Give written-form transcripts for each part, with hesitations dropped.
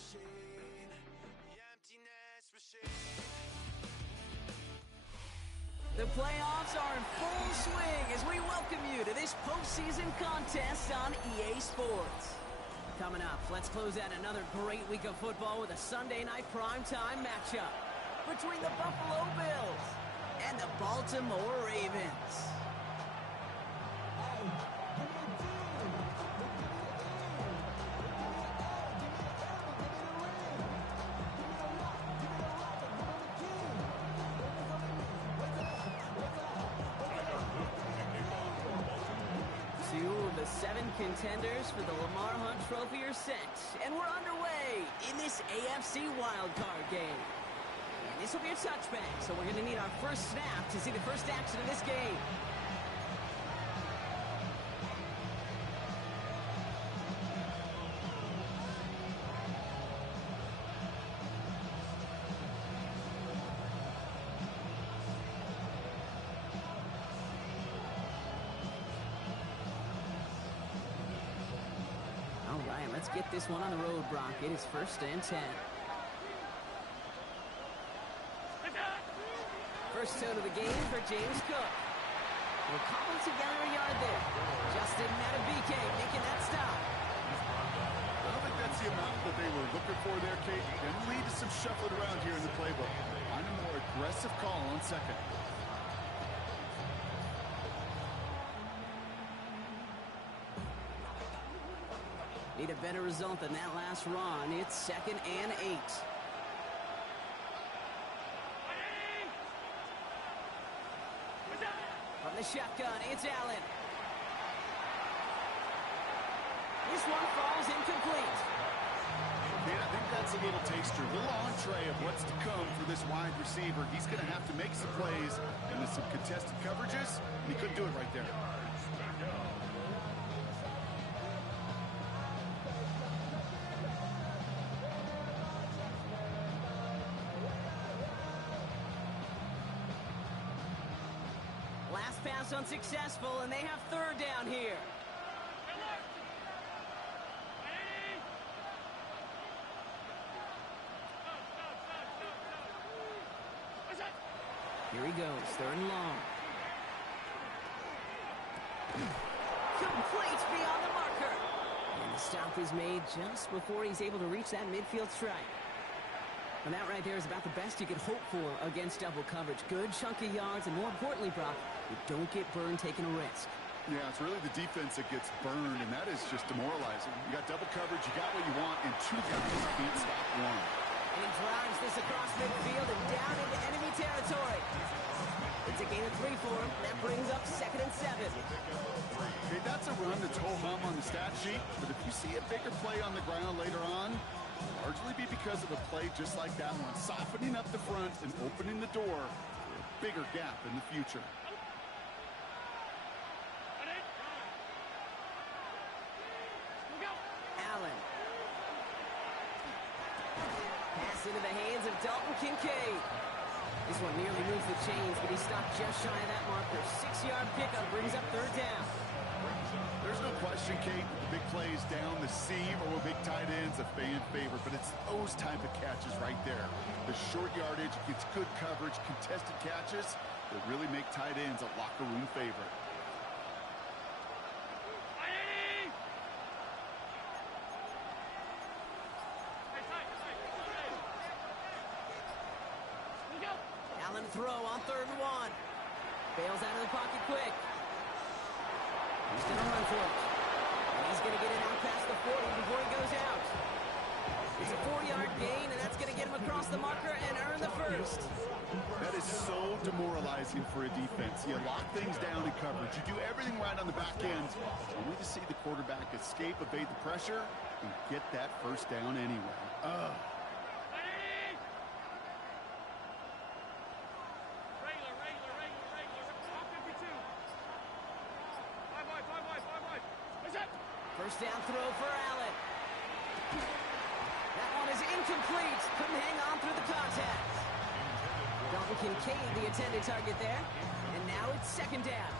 machine, the emptiness machine. The playoffs are in full swing as we welcome you to this postseason contest on EA Sports. Coming up, let's close out another great week of football with a Sunday night primetime matchup between the Buffalo Bills and the Baltimore Ravens. The 7 contenders for the Lamar Hunt Trophy are set, and we're underway in this AFC wildcard game. And this will be a touchback, so we're going to need our first snap to see the first action of this game. Let's get this one on the road, Brock. It is 1st and 10. First out of the game for James Cook. We'll cobble together a yard there. Justin Matabike making that stop. I don't think that's the amount that they were looking for there, Kate. Can lead to some shuffling around here in the playbook. Find a more aggressive call on second. Need a better result than that last run. It's 2nd and 8. From the shotgun, it's Allen. This one falls incomplete. Yeah, I think that's a little taster, a little entree of what's to come for this wide receiver. He's going to have to make some plays into some contested coverages, and he couldn't do it right there. Last pass unsuccessful, and they have 3rd down here. Here he goes, 3rd and long. Complete beyond the marker. And the stop is made just before he's able to reach that midfield strike. And that right there is about the best you could hope for against double coverage. Good chunky yards, and more importantly, Brock, you don't get burned taking a risk. Yeah, it's really the defense that gets burned, and that is just demoralizing. You got double coverage, you got what you want, and 2 guys can't stop one. And he drives this across midfield and down into enemy territory. It's a gain of 3 for him. That brings up 2nd and 7. Okay, that's a run that's ho-hum on the stat sheet, but if you see a bigger play on the ground later on, largely be because of a play just like that one, softening up the front and opening the door for a bigger gap in the future. Allen. Pass into the hands of Dalton Kincaid. This one nearly moves the chains, but he stopped just shy of that marker. 6-yard pickup brings up 3rd down. There's no question, Kate, the big plays down the seam or with big tight ends, a fan favorite, but it's those type of catches right there. The short yardage gets good coverage, contested catches that really make tight ends a locker room favorite. Allen throw on 3rd and 1. Bails out of the pocket quick. He's going to run for it. And he's going to get it out past the 40 before he goes out. It's a 4-yard gain, and that's going to get him across the marker and earn the first. That is so demoralizing for a defense. You lock things down in coverage. You do everything right on the back end, only to see the quarterback escape, evade the pressure, and get that first down anyway. First down throw for Allen. That one is incomplete. Couldn't hang on through the contact. Dalton Kincaid, the intended target there. And now it's 2nd down.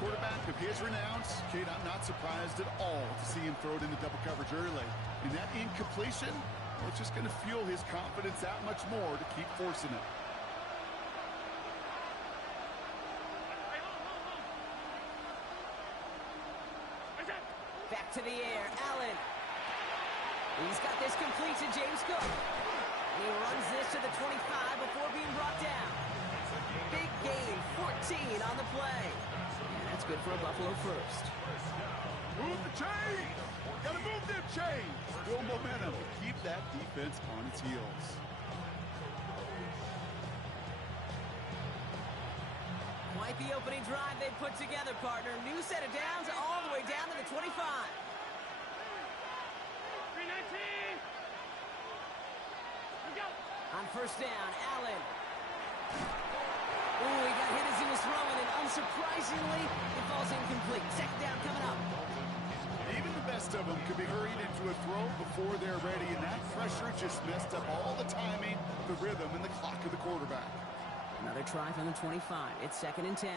Quarterback of his renown, Kate, I'm not surprised at all to see him throw it into double coverage early. And that incompletion, well, it's just going to fuel his confidence that much more to keep forcing it. Back to the air, Allen. He's got this complete to James Cook. And he runs this to the 25 before being brought down. Big gain, 14 on the play. And that's good for a Buffalo first. Move the chain! Gotta move them chains! Build momentum. Keep that defense on its heels. Quite the opening drive they put together, partner. New set of downs all the way down to the 25. 319! Go! On first down, Allen. Ooh, he got hit as he was throwing, and unsurprisingly, it falls incomplete. Second down coming up. Even the best of them could be hurried into a throw before they're ready, and that pressure just messed up all the timing, the rhythm, and the clock of the quarterback. Another try from the 25. It's 2nd and 10.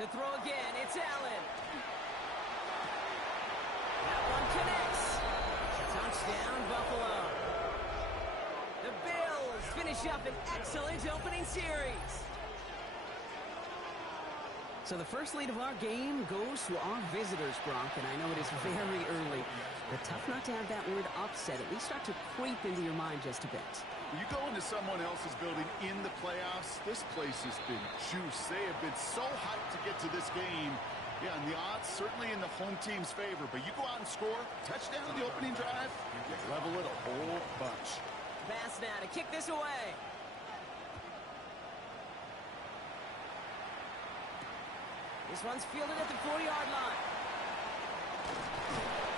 To throw again, it's Allen. That one connects. Touchdown, Buffalo. The Bills finish up an excellent opening series. So the first lead of our game goes to our visitors, Brock, and I know it is very early, but tough not to have that word upset at least start to creep into your mind just a bit. You go into someone else's building in the playoffs, this place has been juice. They have been so hyped to get to this game. Yeah, and the odds certainly in the home team's favor, but you go out and score, touchdown in the opening drive, you level it a whole bunch. Pass now to kick this away. This one's fielded at the 40-yard line.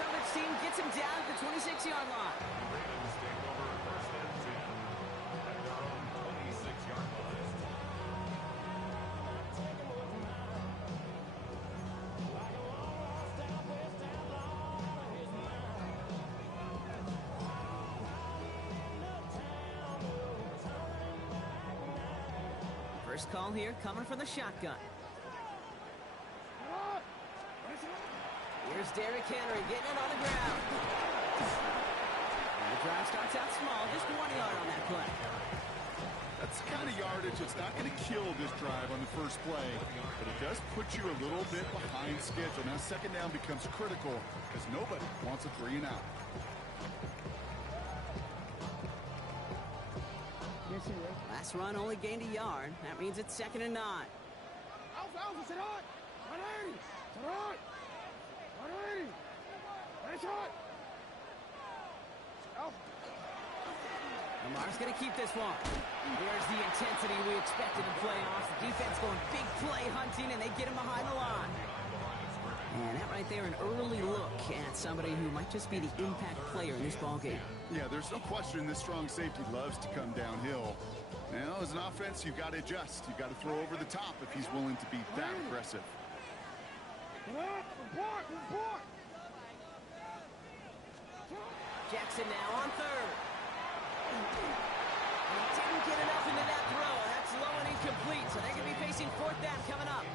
Coverage team gets him down at the 26-yard line. First call here coming from the shotgun. Here's Derrick Henry getting it on the ground. And the drive starts out small, just 1 yard on that play. That's the kind of yardage that's not going to kill this drive on the first play, but it does put you a little bit behind schedule. Now second down becomes critical because nobody wants a 3 and out. Last run only gained a yard. That means it's 2nd and 9. Lamar's going to keep this one. There's the intensity we expected in playoffs. The defense going big play hunting, and they get him behind the line. And that right there, an early look at somebody who might just be the impact player in this ballgame. Yeah, there's no question this strong safety loves to come downhill. Now, as an offense, you've got to adjust. You've got to throw over the top if he's willing to be that aggressive. Jackson now on third. He didn't get enough into that throw. That's low and incomplete, so they're going to be facing 4th down coming up.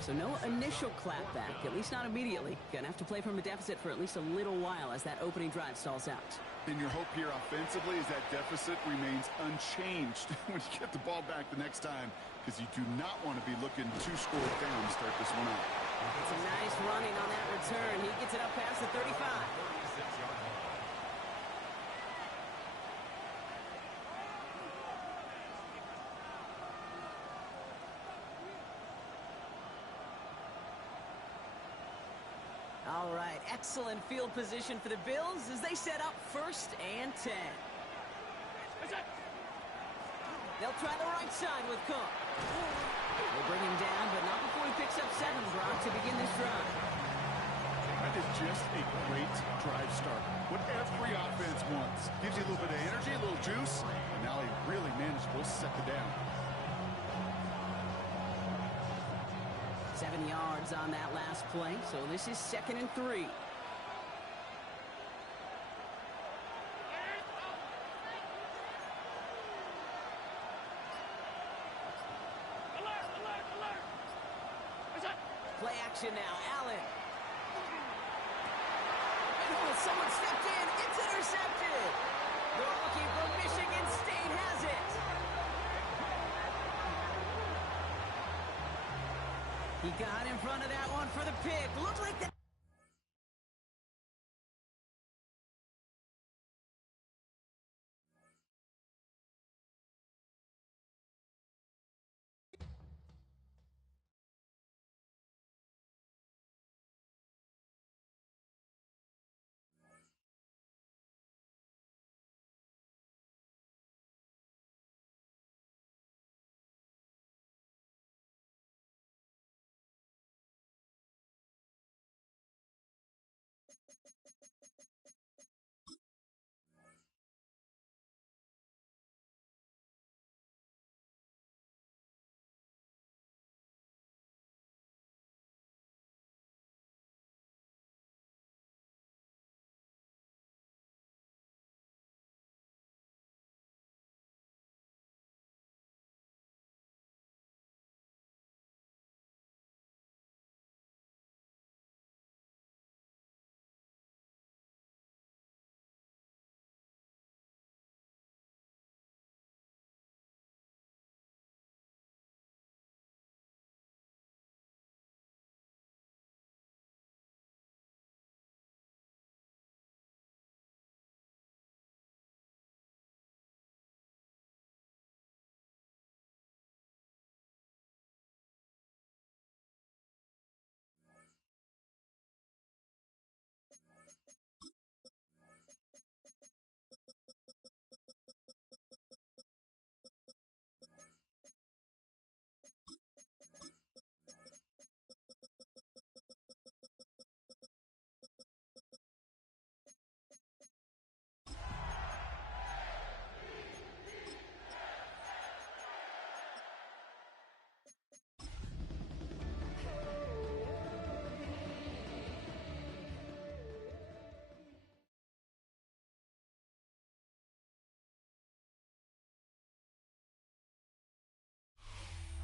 So no initial clapback, at least not immediately. Going to have to play from a deficit for at least a little while as that opening drive stalls out. And your hope here offensively is that deficit remains unchanged when you get the ball back the next time, because you do not want to be looking 2 scores down to start this one out. It's a nice running on that return. He gets it up past the 35. All right, excellent field position for the Bills as they set up 1st and 10. They'll try the right side with Cook. They'll bring him down, but not before he picks up 7, Brock, to begin this drive. That is just a great drive start. What every offense wants. Gives you a little bit of energy, a little juice, and now a really manageable 2nd down. 7 yards on that last play, so this is 2nd and 3. Play action now, Allen. someone stepped in. It's intercepted. The rookie from Michigan State has it. He got in front of that one for the pick. Looked like that.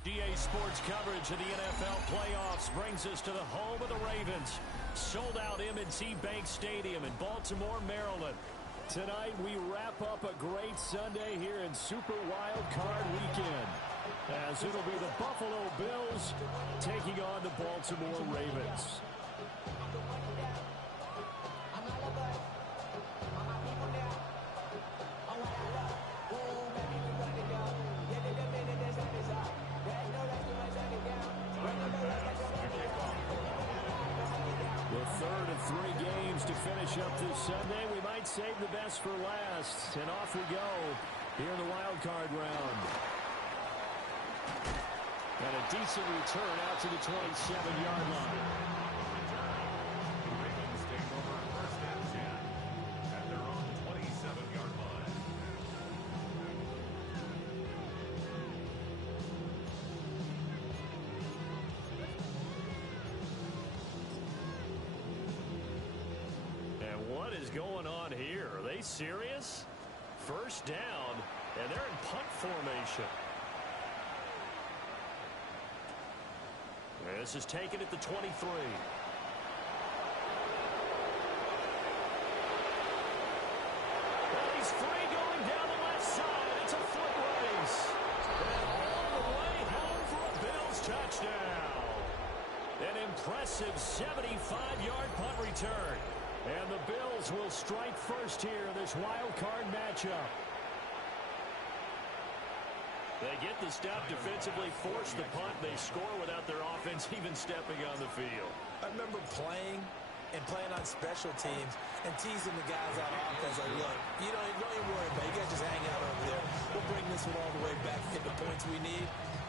EA Sports coverage of the NFL playoffs brings us to the home of the Ravens. Sold out M&T Bank Stadium in Baltimore, Maryland. Tonight we wrap up a great Sunday here in Super Wild Card Weekend, as it'll be the Buffalo Bills taking on the Baltimore Ravens. Third of 3 games to finish up this Sunday. We might save the best for last. And off we go here in the wild card round. And a decent return out to the 27-yard line. Ravens take over first and 10 at their own 27-yard line. What is going on here? Are they serious? First down, and they're in punt formation. This is taken at the 23. Well, he's free going down the left side. It's a foot race. And all the way home for a Bills touchdown. An impressive 75-yard punt return. And the Bills will strike first here in this wild card matchup. They get the stop defensively, force the punt. They score without their offense even stepping on the field. I remember playing on special teams and teasing the guys on offense like, look, you don't even worry about it. You guys just hang out over there. We'll bring this one all the way back to get the points we need.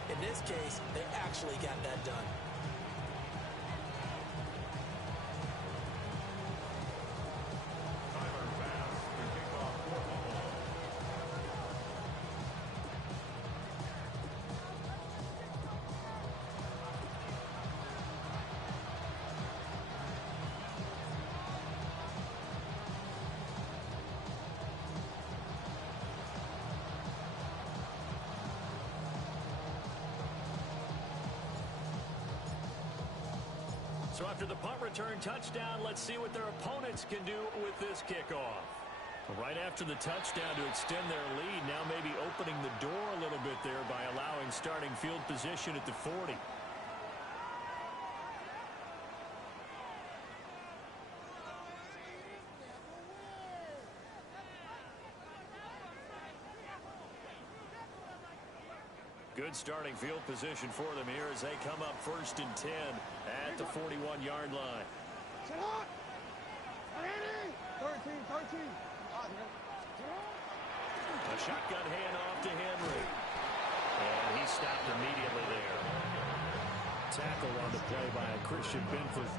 In this case, they actually got that done. after the punt return touchdown, let's see what their opponents can do with this kickoff. Right after the touchdown to extend their lead, now maybe opening the door a little bit there by allowing starting field position at the 40. Good starting field position for them here as they come up 1st and 10 at the 41-yard line. 13. A shotgun handoff to Henry. And he stopped immediately there. Tackle on the play by Christian Benford.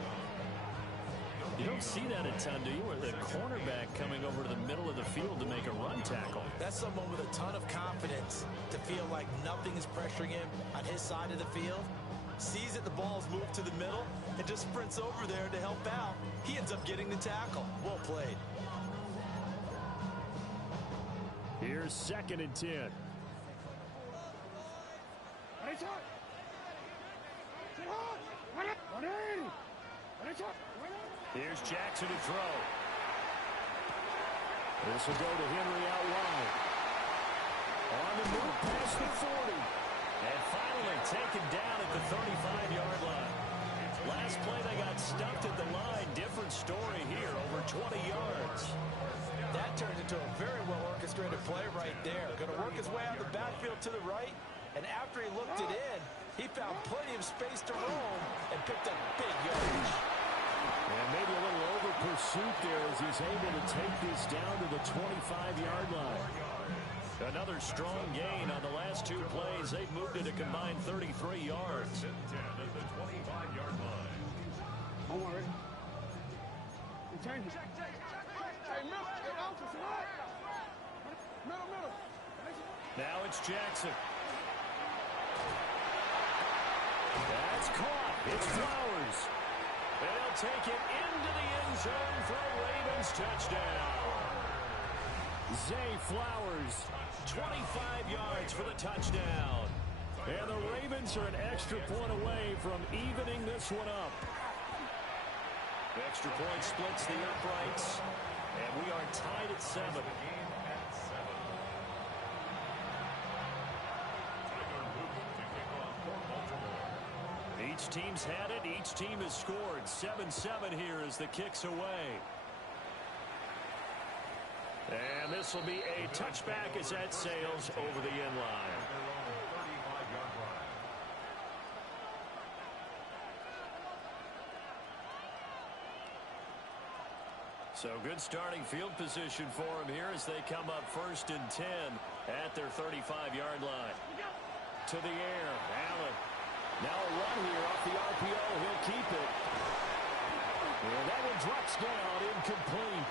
You don't see that a ton, do you? Where the cornerback coming over to the middle of the field to make a run tackle. That's someone with a ton of confidence to feel like nothing is pressuring him on his side of the field. Sees that the ball's moved to the middle and just sprints over there to help out. He ends up getting the tackle. Well played. Here's 2nd and 10. Here's Jackson to throw. This will go to Henry out wide. On the move past the 40. And finally taken down at the 35-yard line. Last play they got stuffed at the line. Different story here, over 20 yards. That turned into a very well-orchestrated play right there. Going to work his way out of the backfield to the right. And after he looked it in, he found plenty of space to roam and picked up big yardage. And maybe a little over pursuit there as he's able to take this down to the 25-yard line. Another strong gain on the last 2 plays. They've moved it a combined 33 yards. 10 at the 25-yard line. Don't worry. You change it. Hey, middle. Now it's Jackson. That's caught. It's Flowers. They'll take it into the end zone for a Ravens touchdown. Zay Flowers, 25 yards for the touchdown. And the Ravens are an extra point away from evening this one up. The extra point splits the uprights, and we are tied at 7. Each team's had it. Each team has scored. 7-7 here as the kick's away. And this will be a touchback as that sails over the end line. So good starting field position for them here as they come up 1st and 10 at their 35-yard line. To the air, Allen. Now a run here off the RPO. He'll keep it. And that one drops down, incomplete.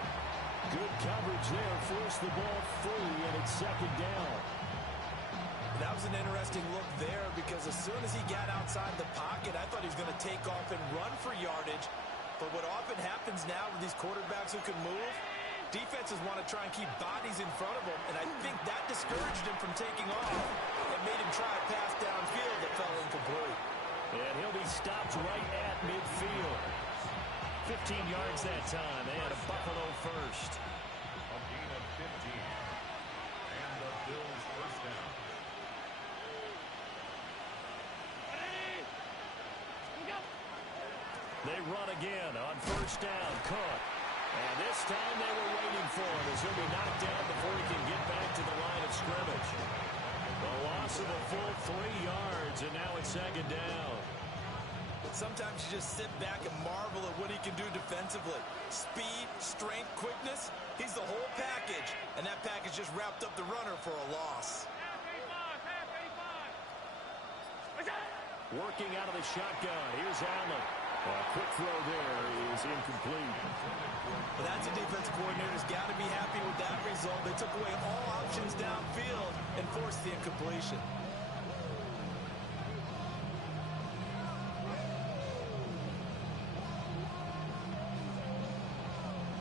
Good coverage there. Forced the ball free, and it's 2nd down. That was an interesting look there because as soon as he got outside the pocket, I thought he was going to take off and run for yardage. But what often happens now with these quarterbacks who can move, defenses want to try and keep bodies in front of them, and I think that discouraged him from taking off and made him try a pass downfield that fell incomplete. And he'll be stopped right at midfield. 15 yards that time, and a Buffalo first. A gain of 15. And the Bills first down. They run again on 1st down. Cook. And this time they were waiting for him as he'll be knocked down before he can get back to the line of scrimmage. The loss of a full 3 yards, and now it's 2nd down. Sometimes you just sit back and marvel at what he can do defensively. Speed, strength, quickness, he's the whole package. And that package just wrapped up the runner for a loss. Working out of the shotgun. Here's Allen. A quick throw there is incomplete. But that's a defensive coordinator's got to be happy with that result. They took away all options downfield and forced the incompletion.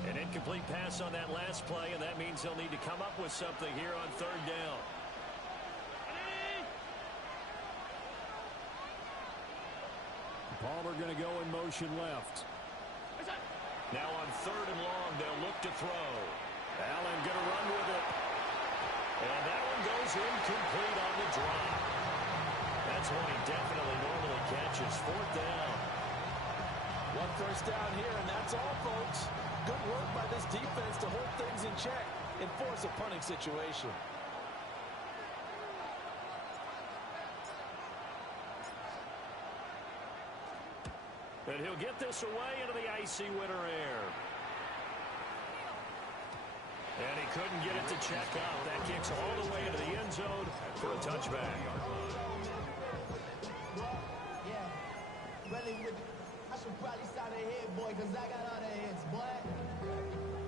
An incomplete pass on that last play, and that means they'll need to come up with something here on 3rd down. Palmer going to go in motion left. Now on 3rd and long, they'll look to throw. Allen going to run with it. And that one goes incomplete on the drop. That's one he definitely normally catches. 4th down. 1 first down here, and that's all, folks. Good work by this defense to hold things in check and force a punting situation. And he'll get this away into the icy winter air. And he couldn't get it to check out. That kicks all the way into the end zone for a touchback. Yeah, really, I should probably start a hit, boy, because I got all the hits, boy.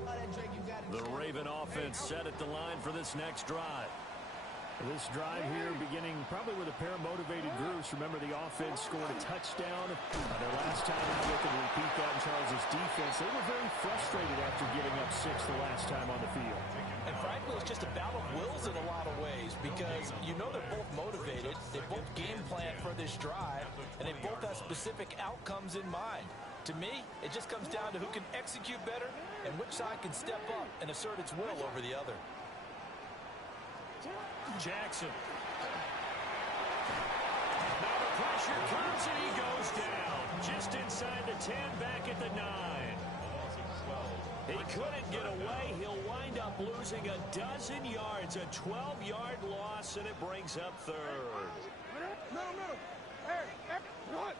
All that Drake you got. The Raven offense set at the line for this next drive. This drive here beginning probably with a pair of motivated groups. Remember, the offense scored a touchdown. Their last time out, they can repeat that in Charles' defense. They were very frustrated after giving up 6 the last time on the field. And frankly, it's just a battle of wills in a lot of ways because you know they're both motivated. They both game plan for this drive, and they both have specific outcomes in mind. To me, it just comes down to who can execute better and which side can step up and assert its will over the other. Jackson. Now the pressure comes and he goes down. Just inside the 10, back at the 9. He couldn't get away. He'll wind up losing a dozen yards. A 12-yard loss, and it brings up 3rd. Middle. Hey, what?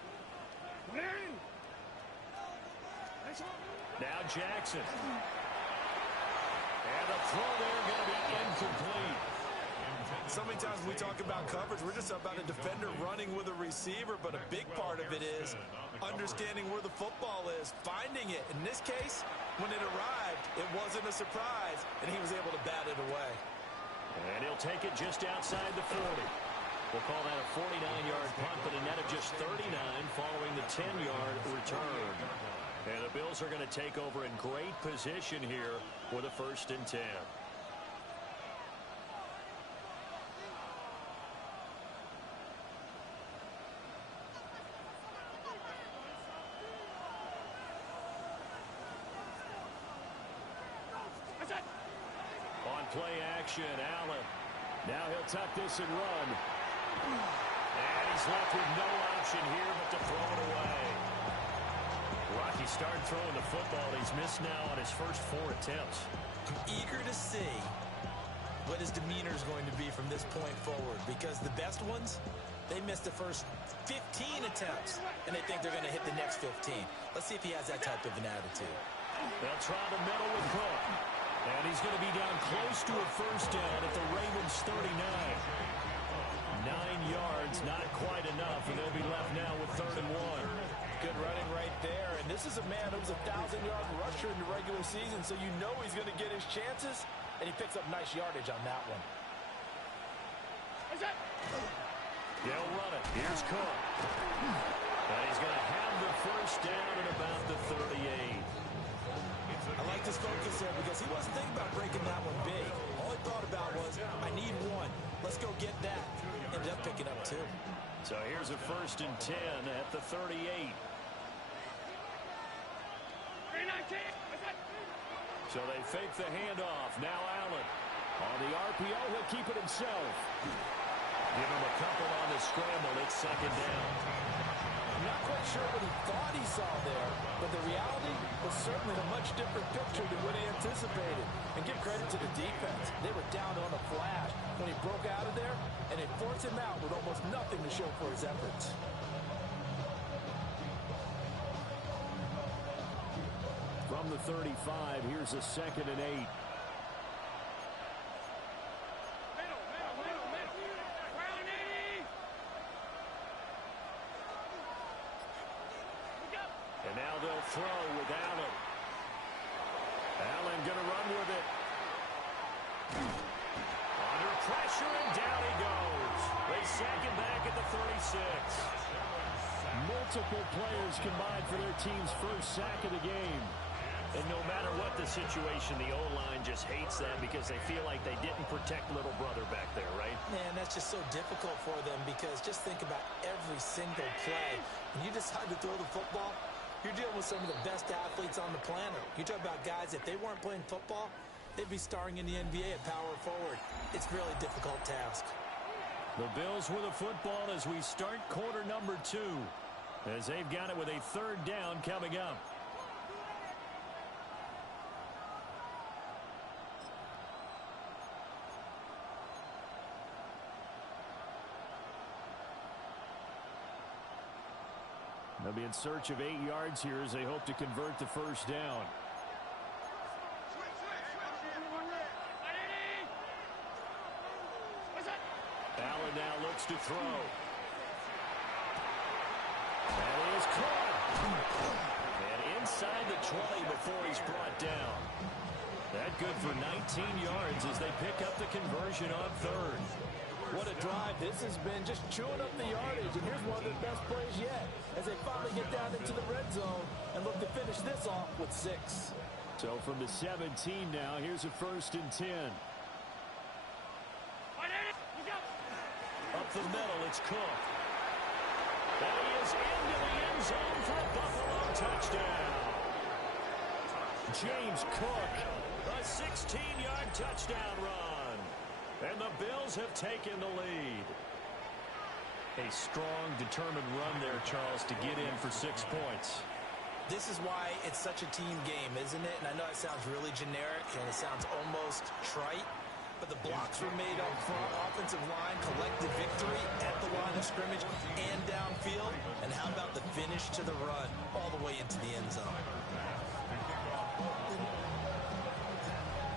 Now Jackson. And the throw there going to be incomplete. So many times we talk about coverage, we're just about a defender running with a receiver, but a big part of it is understanding where the football is, finding it. In this case, when it arrived, it wasn't a surprise, and he was able to bat it away. And he'll take it just outside the 40. We'll call that a 49-yard punt, but a net of just 39 following the 10-yard return. And the Bills are going to take over in great position here with a 1st and 10. On play action, Allen. Now he'll tuck this and run. And he's left with no option here but to throw it away. Rocky started throwing the football. He's missed now on his first 4 attempts. I'm eager to see what his demeanor is going to be from this point forward because the best ones, they missed the first 15 attempts, and they think they're going to hit the next 15. Let's see if he has that type of an attitude. They'll try the middle with Cook. And he's going to be down close to a 1st down at the Ravens 39. 9 yards, not quite enough, and they'll be left now with 3rd and 1. Good running right there, and this is a man who was a 1,000-yard rusher in the regular season, so you know he's going to get his chances, and he picks up nice yardage on that one. They'll run it. Here's Cook. And he's going to have the 1st down at about the 38. I like this focus there because he wasn't thinking about breaking that one big. All he thought about was, I need 1. Let's go get that. Ended up picking up 2. So here's a 1st and 10 at the 38. So they fake the handoff. Now Allen. On the RPO, he'll keep it himself. Give him a couple on the scramble. It's 2nd down. I'm not quite sure what he thought he saw there, but the reality was certainly a much different picture than what he anticipated. And give credit to the defense. They were down on a flash when he broke out of there, and they forced him out with almost nothing to show for his efforts. From the 35, here's a 2nd and 8. And now they'll throw with Allen. Allen going to run with it. Under pressure, and down he goes. They sack him back at the 36. Multiple players combined for their team's 1st sack of the game. And no matter what the situation, the O-line just hates that because they feel like they didn't protect little brother back there, right? Man, that's just so difficult for them because just think about every single play. When you decide to throw the football, you're dealing with some of the best athletes on the planet. You talk about guys, if they weren't playing football, they'd be starring in the NBA at power forward. It's a really difficult task. The Bills with a football as we start quarter number 2, as they've got it with a 3rd down coming up. They'll be in search of 8 yards here as they hope to convert the 1st down. Allen now looks to throw. That is caught. And inside the 20 before he's brought down. That good for 19 yards as they pick up the conversion on 3rd. What a drive. This has been just chewing up the yardage. And here's one of their best plays yet as they finally get down into the red zone and look to finish this off with 6. So from the 17 now, here's a 1st and 10. Up the middle, it's Cook. And he is into the end zone for a Buffalo touchdown. James Cook, a 16-yard touchdown run. And the Bills have taken the lead. A strong, determined run there, Charles, to get in for 6 points. This is why it's such a team game, isn't it? And I know it sounds really generic and it sounds almost trite, but the blocks were made up front, offensive line, collective victory at the line of scrimmage and downfield. And how about the finish to the run all the way into the end zone?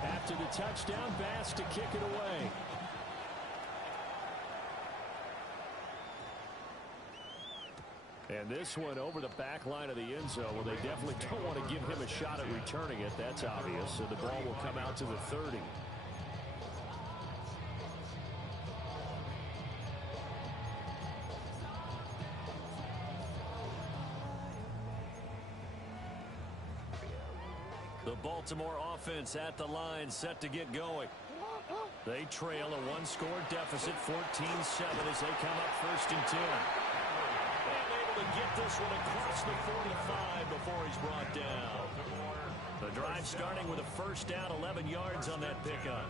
After the touchdown, Bass to kick it away. And this one over the back line of the end zone. Well, they definitely don't want to give him a shot at returning it. That's obvious. So the ball will come out to the 30. The Baltimore offense at the line, set to get going. They trail a 1-score deficit, 14-7 as they come up 1st and 10. And able to get this one across the 45 before he's brought down. The drive starting with a 1st down, 11 yards on that pickup.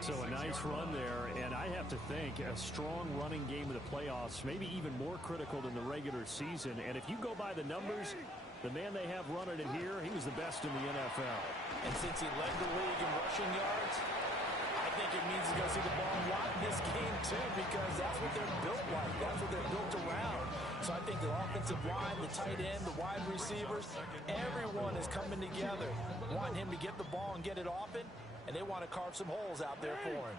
So a nice run there, and I have to think a strong running game of the playoffs, maybe even more critical than the regular season. And if you go by the numbers, the man they have running it here, he was the best in the NFL. And since he led the league in rushing yards, I think it means he's going to see the ball a lot in this game, too, because that's what they're built like. That's what they're built around. So I think the offensive line, the tight end, the wide receivers, everyone is coming together, wanting him to get the ball and get it often, and they want to carve some holes out there for him.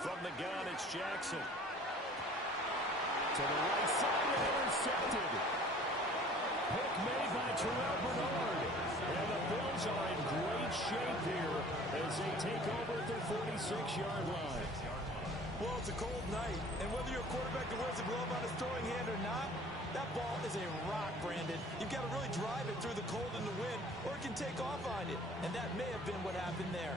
From the gun, it's Jackson. To the right side, and intercepted. Pick made by Terrell Bernard. And the Bills are in great shape here as they take over at their 46-yard line. Well, it's a cold night, and whether you're a quarterback that wears a glove on his throwing hand or not, that ball is a rock, Brandon. You've got to really drive it through the cold and the wind, or it can take off on you. And that may have been what happened there.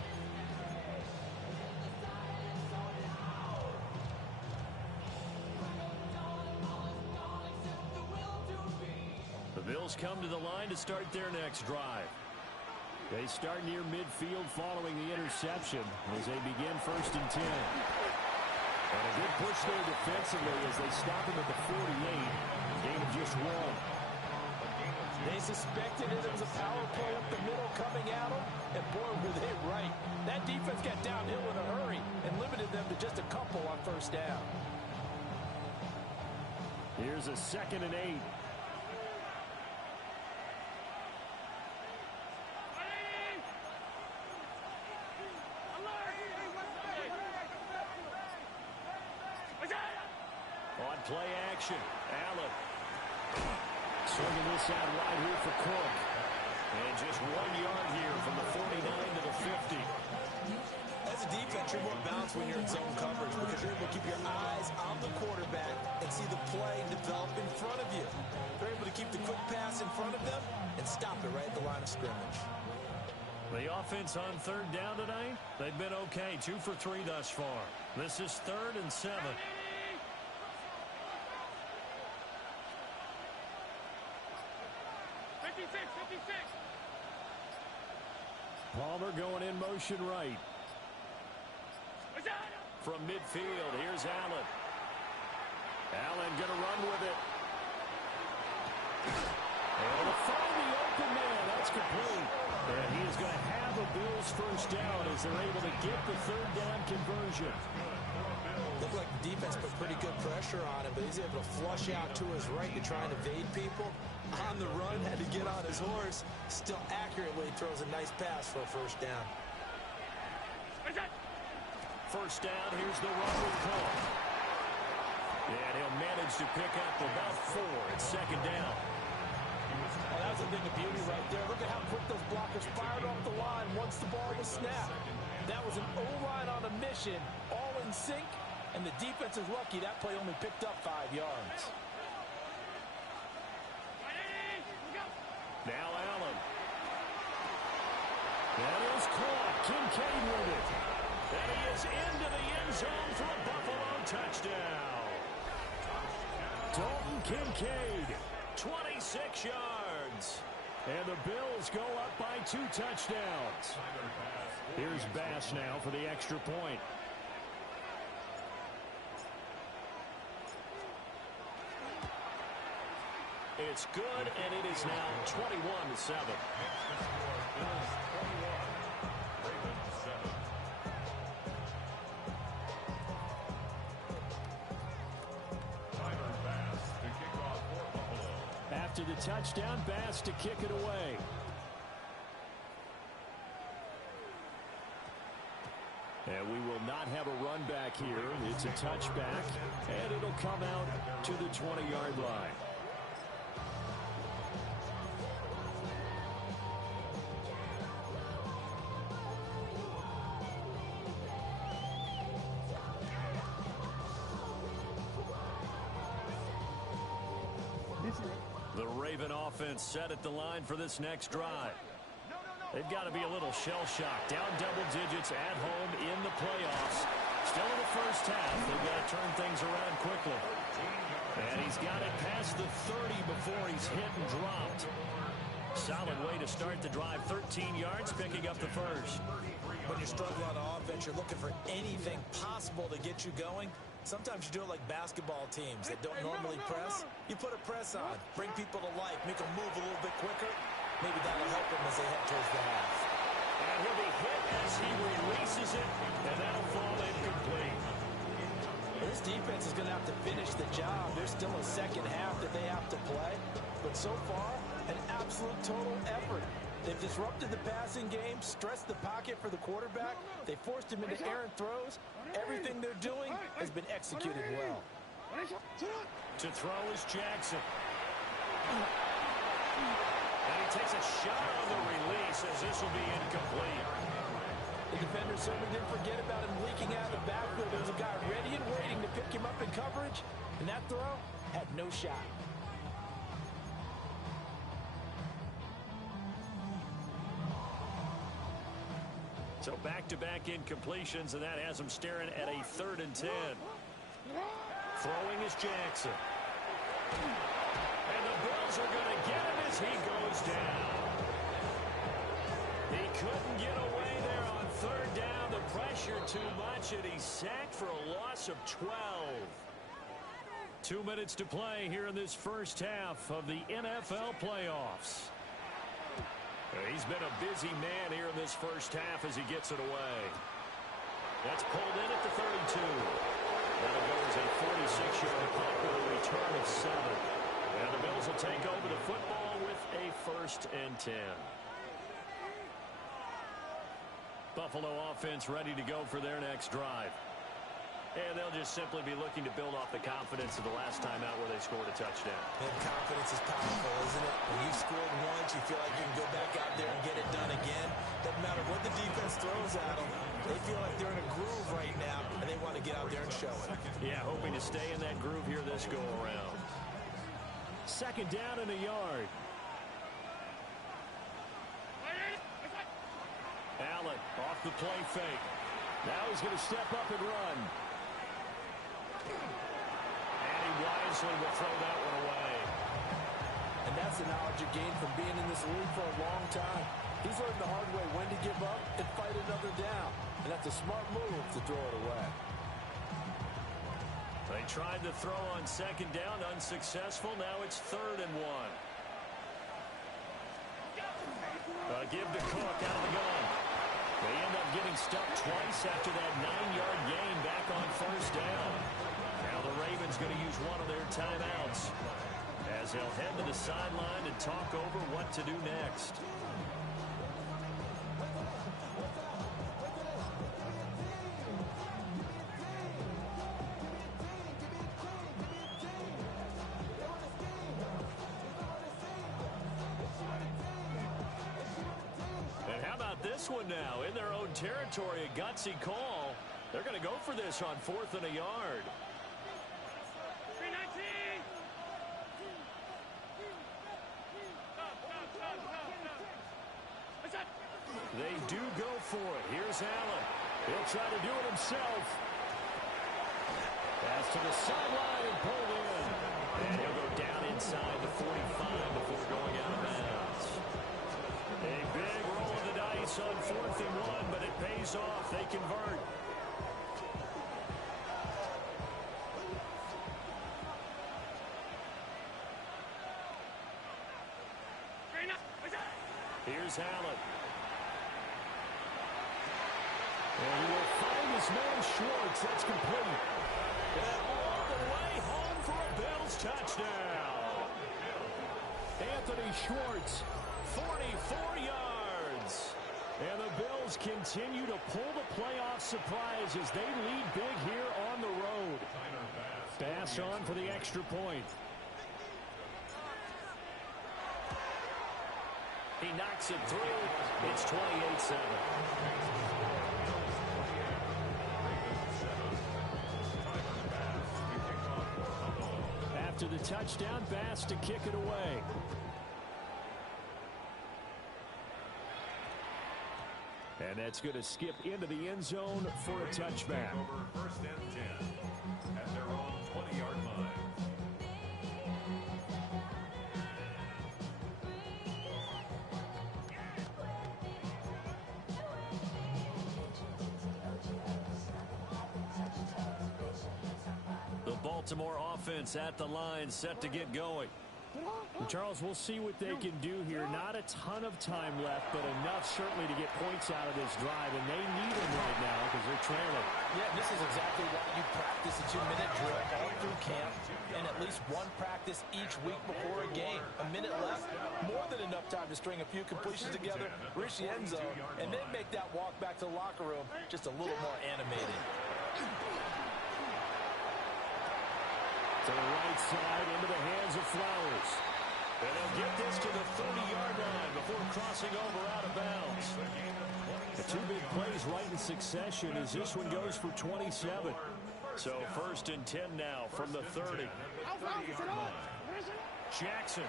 The Bills come to the line to start their next drive. They start near midfield following the interception as they begin 1st and 10. And a good push there defensively as they stop him at the 48. Gain of just 1. They suspected it was a power play up the middle coming at them, and boy, were they right. That defense got downhill in a hurry and limited them to just a couple on 1st down. Here's a 2nd and 8. On play action, Allen. Swinging this out wide here for Cook. And just 1 yard here from the 49 to the 50. As As a defense, you're more balanced when you're in zone coverage because you're able to keep your eyes on the quarterback and see the play develop in front of you. They're able to keep the quick pass in front of them and stop it right at the line of scrimmage. The offense on third down tonight, they've been okay, 2 for 3 thus far. This is 3rd and 7. 56. Palmer going in motion right. From midfield, here's Allen. Allen going to run with it. Able to find the open man. That's complete. And he is going to have a Bills first down as they're able to get the third down conversion. Looked like the defense put pretty good pressure on him, but he's able to flush out to his right to try and evade people. On the run, had to get on his horse. Still accurately throws a nice pass for a first down. First down, here's the run with Cole. And he'll manage to pick up about 4 at second down. Well, that was a thing of beauty right there. Look at how quick those blockers fired off the line once the ball was snapped. That was an O-line on a mission, all in sync, and the defense is lucky that play only picked up 5 yards. Now Allen. That is caught. Kincaid with it. And he is into the end zone for a Buffalo touchdown. Dalton Kincaid, 26 yards. And the Bills go up by 2 touchdowns. Here's Bass now for the extra point. It's good, and it is now 21-7. After the touchdown, Bass to kick it away. And we will not have a run back here. It's a touchback, and it'll come out to the 20-yard line. The Raven offense set at the line for this next drive. They've got to be a little shell-shocked. Down double digits at home in the playoffs. Still in the first half. They've got to turn things around quickly. And he's got it past the 30 before he's hit and dropped. Solid way to start the drive. 13 yards, picking up the first. When you're struggling on offense, you're looking for anything possible to get you going. Sometimes you do it like basketball teams that don't normally press. You put a press on, bring people to life, make them move a little bit quicker. Maybe that'll help them as they head towards the half. And he'll be hit as he releases it, and that'll fall incomplete. This defense is going to have to finish the job. There's still a second half that they have to play. But so far, an absolute total effort. They've disrupted the passing game, stressed the pocket for the quarterback. They forced him into errant throws. Everything they're doing has been executed well. To throw is Jackson. And he takes a shot on the release as this will be incomplete. The defender certainly didn't forget about him leaking out of the backfield. There was a guy ready and waiting to pick him up in coverage, and that throw had no shot. So back-to-back incompletions, and that has him staring at a 3rd and 10. Throwing is Jackson. And the Bills are going to get him as he goes down. He couldn't get away there on 3rd down. The pressure too much, and he's sacked for a loss of 12. 2 minutes to play here in this first half of the NFL playoffs. He's been a busy man here in this first half as he gets it away. That's pulled in at the 32. That'll go as a 46-yard punt with a return of 7. And the Bills will take over the football with a 1st and 10. Buffalo offense ready to go for their next drive. And they'll just simply be looking to build off the confidence of the last time out where they scored a touchdown. And confidence is powerful, isn't it? When you scored once, you feel like you can go back out there and get it done again. Doesn't matter what the defense throws at them. They feel like they're in a groove right now, and they want to get out there and show it. Yeah, hoping to stay in that groove here this go-around. Second down and a yard. Allen off the play fake. Now he's going to step up and run. And he wisely will throw that one away. And that's the knowledge you gain from being in this league for a long time. He's learned the hard way when to give up and fight another down. And that's a smart move to throw it away. They tried to throw on second down, unsuccessful. Now it's 3rd and 1. Give to Cook out of the gun. They end up getting stuck twice after that 9-yard gain back on 1st down. Now the Ravens going to use one of their timeouts as they'll head to the sideline and talk over what to do next. This one now in their own territory, a gutsy call. They're going to go for this on 4th and a yard. They do go for it. Here's Allen. He'll try to do it himself. Pass to the sideline and pulled in. And he'll go down inside the 45 before going out of bounds. A big roll of the dice on 4th and 1, but it pays off. They convert. Here's Allen. And he will find his man Schwartz. That's complete. And all the way home for a Bills touchdown. Anthony Schwartz, 44 yards. And the Bills continue to pull the playoff surprise as they lead big here on the road. Pass on for the extra point. He knocks it through. It's 28-7. After the touchdown, Bass to kick it away. And that's going to skip into the end zone for a touchback. Over 1st and 10 at their own 20-yard line. The Baltimore offense at the line, set to get going. Charles, we'll see what they can do here. Not a ton of time left, but enough certainly to get points out of this drive, and they need them right now because they're trailing. Yeah, this is exactly why you practice a 2-minute drill all through camp and at least one practice each week before a game. A minute left, more than enough time to string a few completions together, reach the end zone, and then make that walk back to the locker room just a little more animated. To the right side, into the hands of Flowers. And they'll get this to the 30-yard line before crossing over out of bounds. The two big plays right in succession as this one goes for 27. So 1st and 10 now from the 30. Jackson.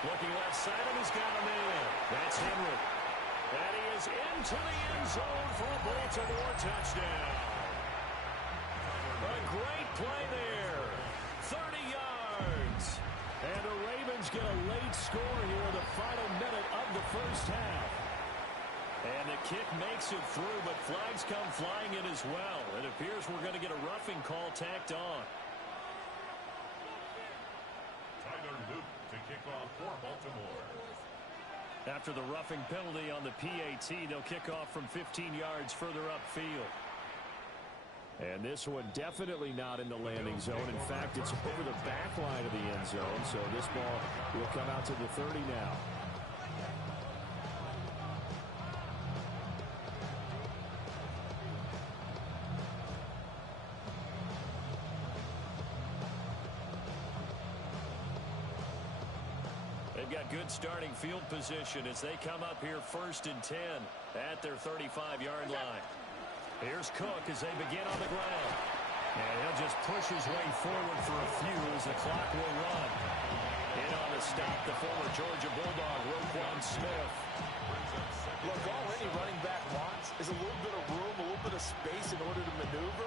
Looking left side, and he's got a man. That's Henry. And he is into the end zone for a Baltimore touchdown. A great play there. 30 yards. And the Ravens get a late score here in the final minute of the first half. And the kick makes it through, but flags come flying in as well. It appears we're going to get a roughing call tacked on. Tyler Luke to kick off for Baltimore. After the roughing penalty on the PAT, they'll kick off from 15 yards further upfield. And this one definitely not in the landing zone. In fact, it's over the back line of the end zone. So this ball will come out to the 30 now. they've got good starting field position as they come up here 1st and 10 at their 35-yard line. Here's Cook as they begin on the ground. And he'll just push his way forward for a few as the clock will run. In on the stop, the former Georgia Bulldog, Roquan Smith. Look, all any running back wants is a little bit of room, a little bit of space in order to maneuver.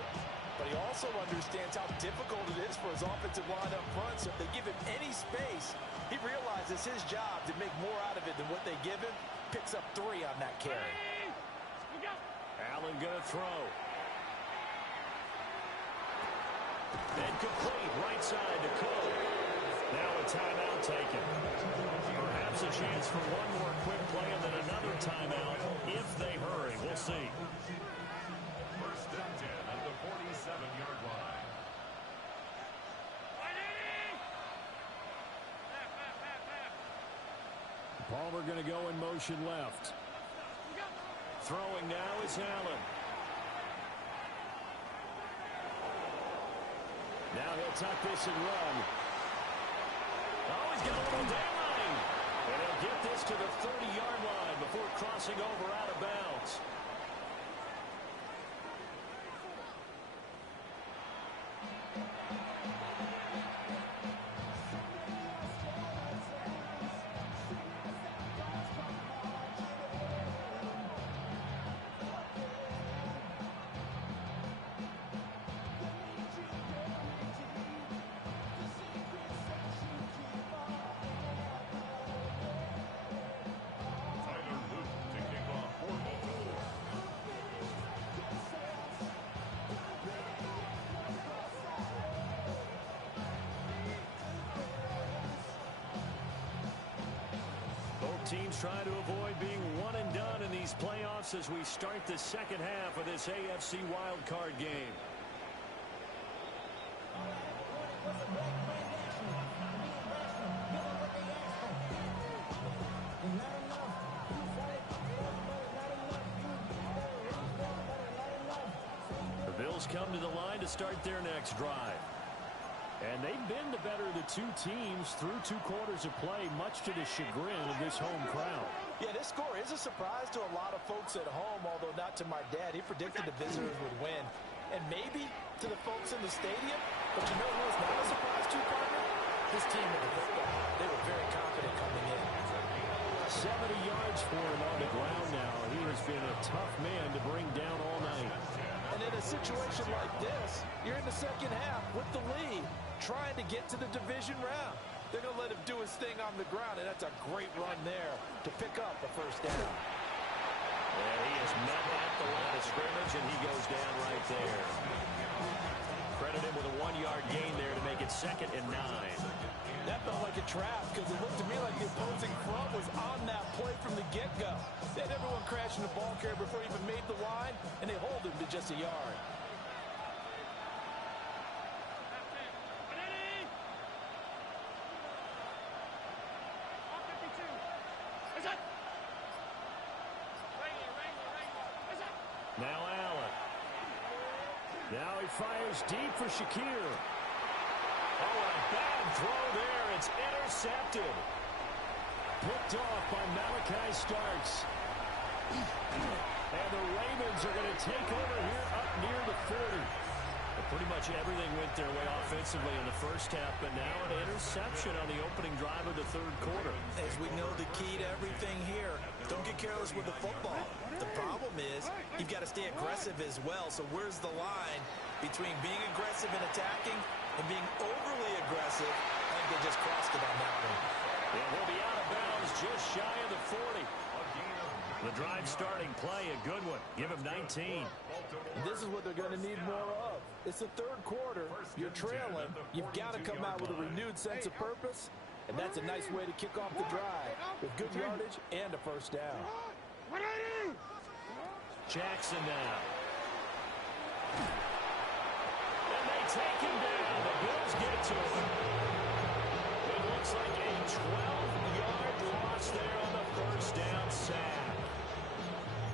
But he also understands how difficult it is for his offensive line up front. So if they give him any space, he realizes his job to make more out of it than what they give him. Picks up 3 on that carry. Allen going to throw. And complete right side to Cook. Now a timeout taken. Perhaps a chance for one more quick play and then another timeout if they hurry. We'll see. 1st and 10 at the 47-yard line. Palmer going to go in motion left. Throwing now is Allen. Now he'll tuck this and run. Oh, he's got a little daylight. And he'll get this to the 30-yard line before crossing over out of bounds. Teams trying to avoid being one and done in these playoffs as we start the second half of this AFC wildcard game. The Bills come to the line to start their next drive. And they've been the better of the two teams through 2 quarters of play, much to the chagrin of this home crowd. Yeah, this score is a surprise to a lot of folks at home, although not to my dad. He predicted the visitors would win. And maybe to the folks in the stadium. But you know who was not a surprise to, partner? This team in the football. They were very confident coming in. 70 yards for him on the ground now. He has been a tough man to bring down all night. And in a situation like this, you're in the second half with the lead, trying to get to the division round. They're going to let him do his thing on the ground, and that's a great run there to pick up a 1st down. And he is met at the line of scrimmage, and he goes down right there. Credit him with a 1-yard gain there to make it 2nd and 9. That felt like a trap because it looked to me like the opposing front was on that play from the get-go. They had everyone crashing the ball carrier before he even made the line, and they hold him to just a yard. Now Allen. Now he fires deep for Shakir. Oh, a bad throw there. It's intercepted. Picked off by Malachi Starks. And the Ravens are going to take over here up near the 40. Well, pretty much everything went their way offensively in the first half, but now an interception on the opening drive of the 3rd quarter. As we know, the key to everything here, don't get careless with the football. The problem is you've got to stay aggressive as well. So where's the line between being aggressive and attacking and being overly aggressive? I think they just crossed it on that one. And we'll be out of bounds just shy of the 40. The drive starting play, a good one. Give him 19. This is what they're going to need more of. It's the 3rd quarter. You're trailing. You've got to come out with a renewed sense of purpose. And that's a nice way to kick off the drive with good yardage and a 1st down. Jackson now. And they take him down. The Bills get to him. It looks like a 12-yard loss there on the 1st down sack.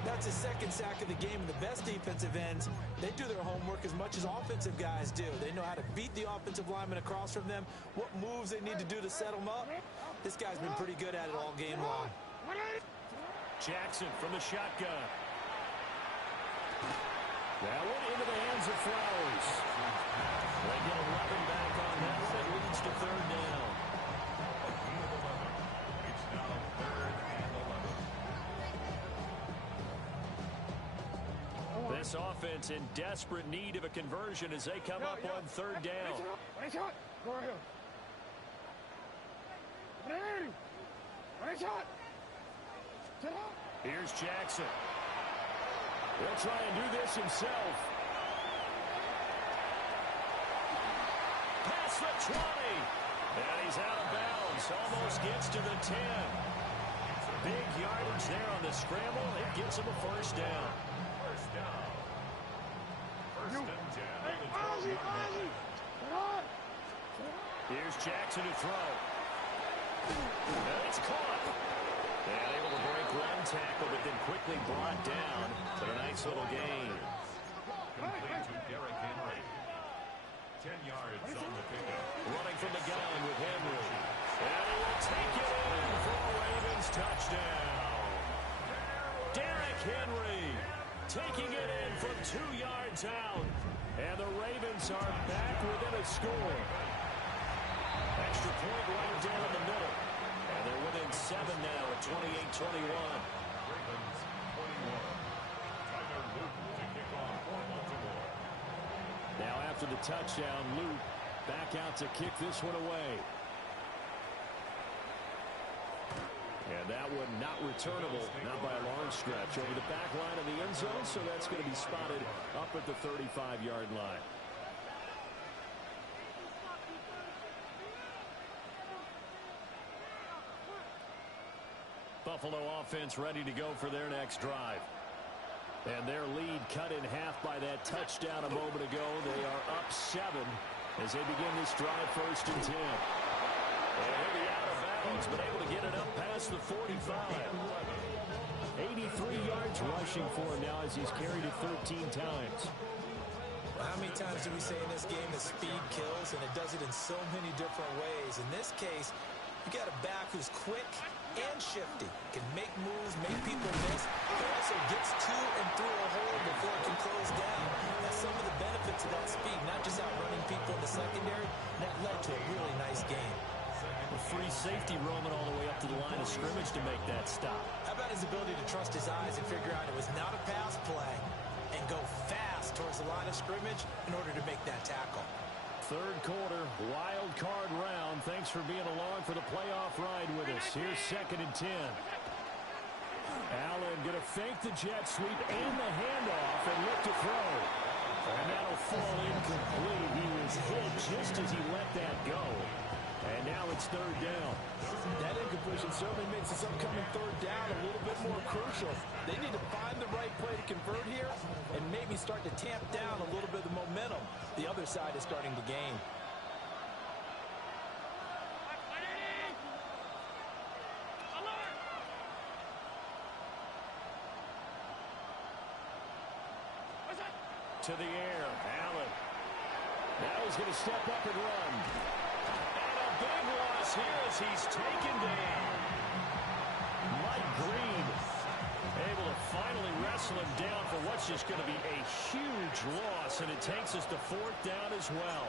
That's his second sack of the game, and the best defensive ends, they do their homework as much as offensive guys do. They know how to beat the offensive lineman across from them, what moves they need to do to set them up. This guy's been pretty good at it all game long. Jackson from the shotgun. That one into the hands of Flowers. They get 11 back on that one. It leads to third down. It's now 3rd and 11. This offense in desperate need of a conversion as they come up on third down. Nice shot. Go right here. Nice shot. Here's Jackson. He'll try and do this himself. Past the 20. And he's out of bounds. Almost gets to the 10. Big yardage there on the scramble. It gets him a first down. First down. First and 10. Here's Jackson to throw. And it's caught. And able to break one tackle, but then quickly brought down. But a nice little gain. Complete to Derrick Henry. 10 yards on the pickup. Running from the gun with Henry. And he will take it in for a Ravens touchdown. Derrick Henry taking it in from 2 yards out. And the Ravens are back within a score. Extra point right down the middle. And they're within 7 now at 28-21. Ravens 21. Tyler Luke to kick off for Baltimore. Now after the touchdown, Luke back out to kick this one away. And that one not returnable, not by a long stretch. Over the back line of the end zone, so that's going to be spotted up at the 35-yard line. Buffalo offense ready to go for their next drive. And their lead cut in half by that touchdown a moment ago. They are up 7 as they begin this drive, 1st and 10. And he'll be out of bounds, but able to get it up past the 45. 83 yards rushing for him now as he's carried it 13 times. Well, how many times do we say in this game that speed kills, and it does it in so many different ways? In this case, you got a back who's quick and shifty, can make moves, make people miss, but also gets to and through a hole before it can close down. That's some of the benefits of that speed, not just outrunning people in the secondary. That led to a really nice game. A free safety roaming all the way up to the line of scrimmage to make that stop. How about his ability to trust his eyes and figure out it was not a pass play and go fast towards the line of scrimmage in order to make that tackle? Third quarter, wild card round. Thanks for being along for the playoff ride with us. Here's 2nd and 10. Allen going to fake the jet sweep and the handoff and look to throw. And that'll fall incomplete. He was hit just as he let that go. And now it's 3rd down. That incompletion certainly makes this upcoming 3rd down a little bit more crucial. They need to find the right play to convert here and maybe start to tamp down a little bit of the momentum the other side is starting to gain. To the air, Allen. Now he's going to step up and run. Big loss here as he's taken down. Mike Green able to finally wrestle him down for what's just going to be a huge loss, and it takes us to 4th down as well.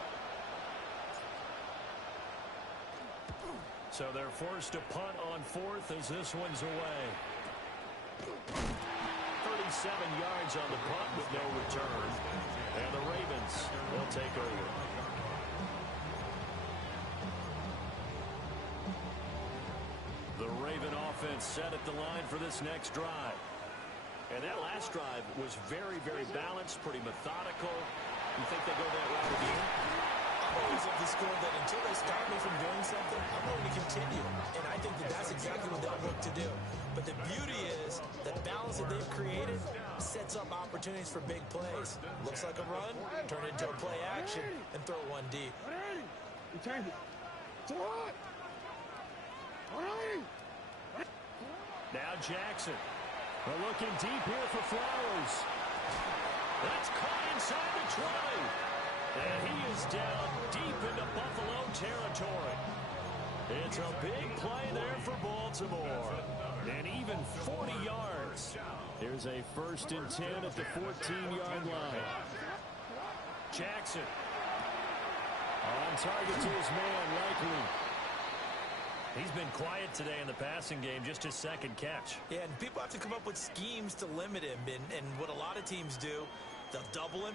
So they're forced to punt on 4th as this one's away. 37 yards on the punt with no return, and the Ravens will take over. The Raven offense set at the line for this next drive. And that last drive was very, very balanced, pretty methodical. You think they go that route again? I'm always of the school that until they stop me from doing something, I'm going to continue. And I think that that's exactly what they'll look to do. But the beauty is the balance that they've created sets up opportunities for big plays. Looks like a run, turn it into a play action, and throw one deep. You change it. To what? Now Jackson. They're looking deep here for Flowers. That's caught inside the 20. And he is down deep into Buffalo territory. It's a big play there for Baltimore. And even 40 yards. Here's a 1st and 10 at the 14-yard line. Jackson. On target to his man, likely. He's been quiet today in the passing game, just his 2nd catch. Yeah, and people have to come up with schemes to limit him. And what a lot of teams do, they'll double him,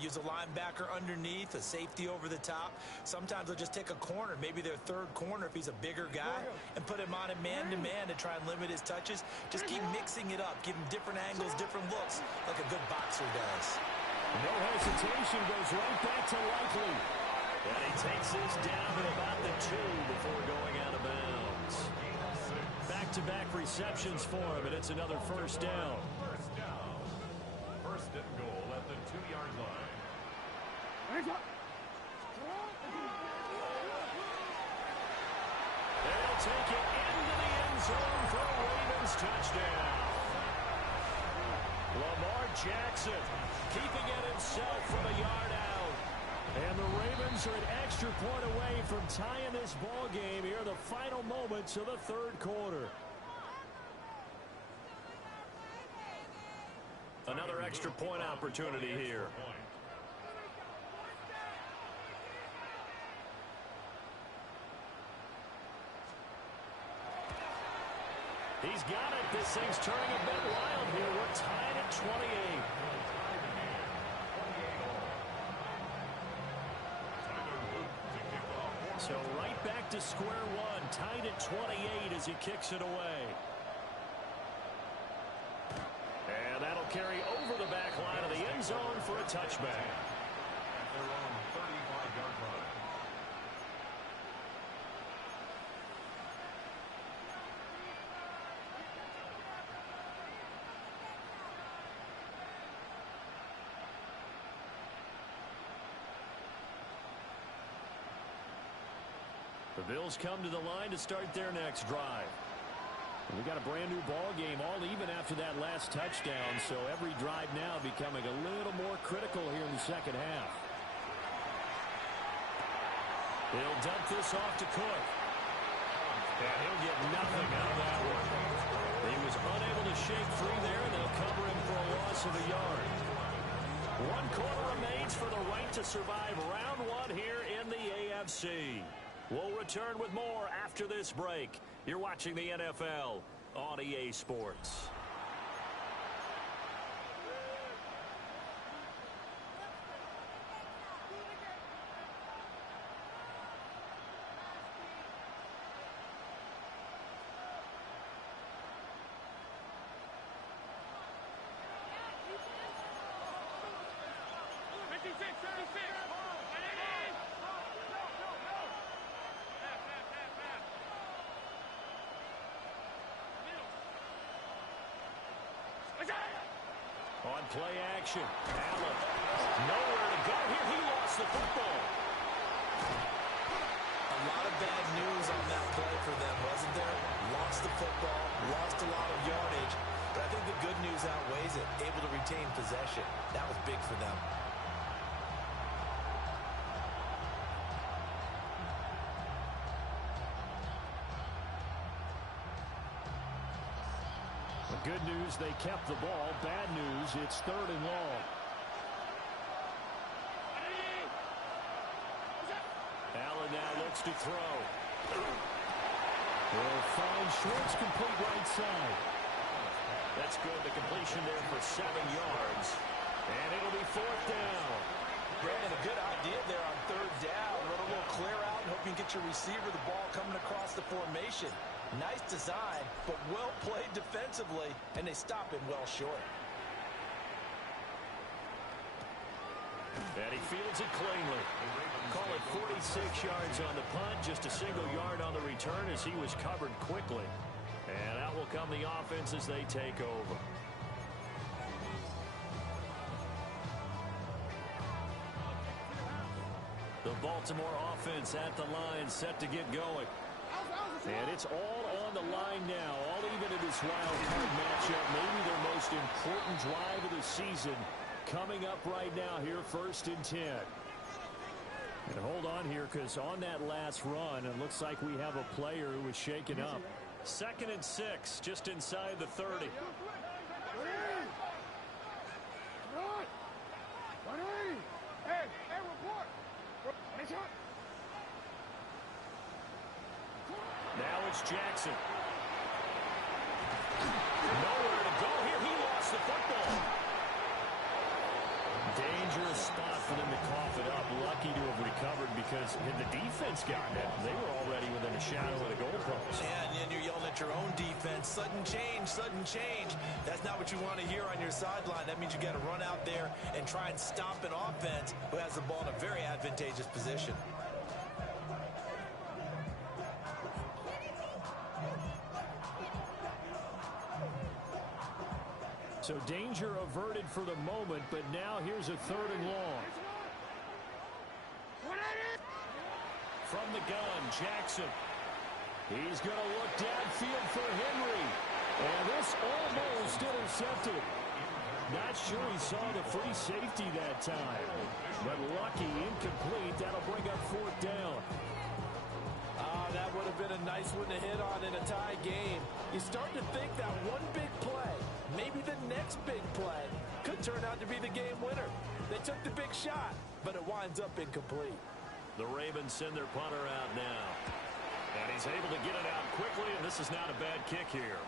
use a linebacker underneath, a safety over the top. Sometimes they'll just take a corner, maybe their 3rd corner if he's a bigger guy, and put him on a man-to-man to try and limit his touches. Just keep mixing it up, give him different angles, different looks, like a good boxer does. No hesitation, goes right back to Likely. And he takes this down to about the 2 before going out of bounds. Back-to-back receptions for him, and it's another 1st down. 1st and goal at the 2-yard line. They'll take it into the end zone for a Ravens touchdown. Lamar Jackson keeping it himself from a yard out. And the Ravens are an extra point away from tying this ball game here in the final moments of the 3rd quarter. Another extra point opportunity here. He's got it. This thing's turning a bit wild here. We're tied at 28. So right back to square one, tied at 28 as he kicks it away. And that'll carry over the back line of the end zone for a touchback. At their own 35-yard line. The Bills come to the line to start their next drive. We got a brand new ball game, all even after that last touchdown, so every drive now becoming a little more critical here in the 2nd half. He'll dump this off to Cook. And he'll get nothing out of that one. He was unable to shake free there, and they'll cover him for a loss of a yard. 1 quarter remains for the right to survive round 1 here in the AFC. We'll return with more after this break. You're watching the NFL on EA Sports. On play action, Allen. Nowhere to go here. He lost the football. A lot of bad news on that play for them, wasn't there? Lost the football, lost a lot of yardage, but I think the good news outweighs it. Able to retain possession. That was big for them. Good news, they kept the ball. Bad news, it's 3rd and long. Allen now looks to throw. Will find Schwartz complete right side. That's good. The completion there for 7 yards. And it'll be 4th down. Brandon, a good idea there on 3rd down. Run a little clear out and hope you can get your receiver the ball coming across the formation. Nice design, but well played defensively, and they stop him well short. And he fields it cleanly. Call it 46 yards on the punt, just a single yard on the return as he was covered quickly. And out will come the offense as they take over. The Baltimore offense at the line, set to get going. And it's all on the line now, all even in this wild card matchup. Maybe their most important drive of the season coming up right now here, 1st and 10. And hold on here, because on that last run, it looks like we have a player who was shaken up. 2nd and 6, just inside the 30. Now it's Jackson. Nowhere to go here. He lost the football. Dangerous spot for them to cough it up. Lucky to have recovered because had the defense gotten it, they were already within a shadow of the goalpost. And then you're yelling at your own defense. Sudden change, sudden change. That's not what you want to hear on your sideline. That means you got to run out there and try and stop an offense who has the ball in a very advantageous position. So danger averted for the moment, but now here's a 3rd and long. From the gun, Jackson. He's going to look downfield for Henry. And this almost intercepted. Not sure he saw the free safety that time. But lucky, incomplete. That'll bring up 4th down. That would have been a nice one to hit on in a tie game. You start to think that one big play, maybe the next big play, could turn out to be the game winner. They took the big shot, but it winds up incomplete. The Ravens send their punter out now. And he's able to get it out quickly, and this is not a bad kick here.